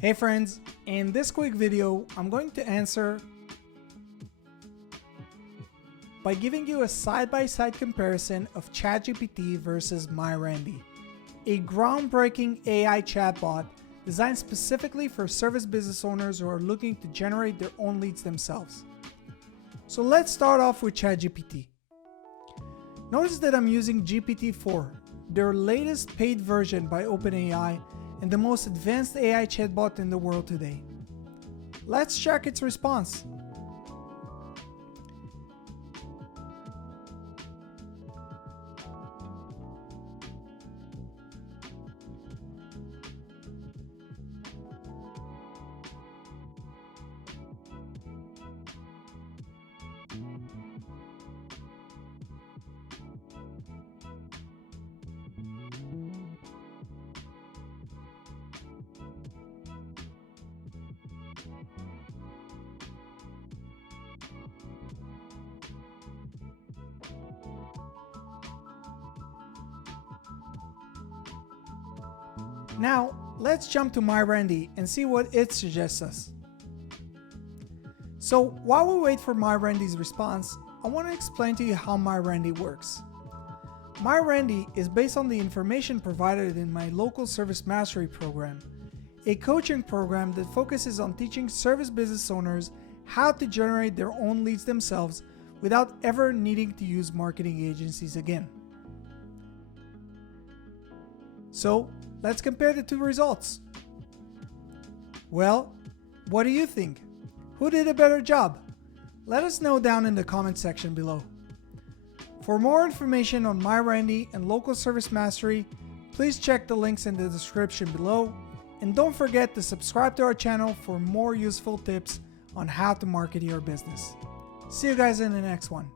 Hey friends, in this quick video, I'm going to answer by giving you a side-by-side comparison of ChatGPT versus MyRandy, a groundbreaking AI chatbot designed specifically for service business owners who are looking to generate their own leads themselves. So let's start off with ChatGPT. Notice that I'm using GPT-4, their latest paid version by OpenAI and the most advanced AI chatbot in the world today. Let's check its response. Now, let's jump to MyRandy and see what it suggests us. So while we wait for MyRandy's response, I want to explain to you how MyRandy works. MyRandy is based on the information provided in my local service mastery program, a coaching program that focuses on teaching service business owners how to generate their own leads themselves without ever needing to use marketing agencies again. So let's compare the two results. Well, what do you think? Who did a better job? Let us know down in the comment section below. For more information on MyRandy and local service mastery, please check the links in the description below, and don't forget to subscribe to our channel for more useful tips on how to market your business. See you guys in the next one.